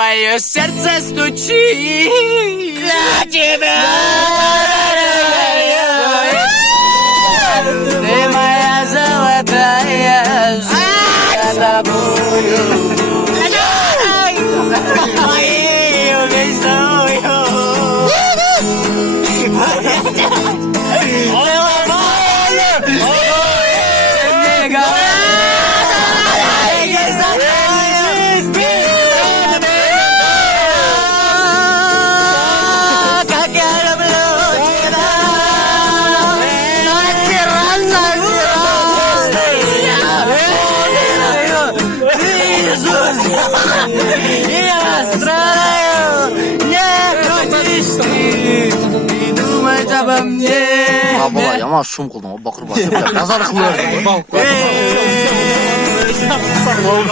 мое сердце стучит для тебя. Ты моя золотая, я тобою. Моей весою. Я страдаю, не крутись ты, и думать обо мне. Бала, яман шум қылдың, бақыр басып. Назар қылып.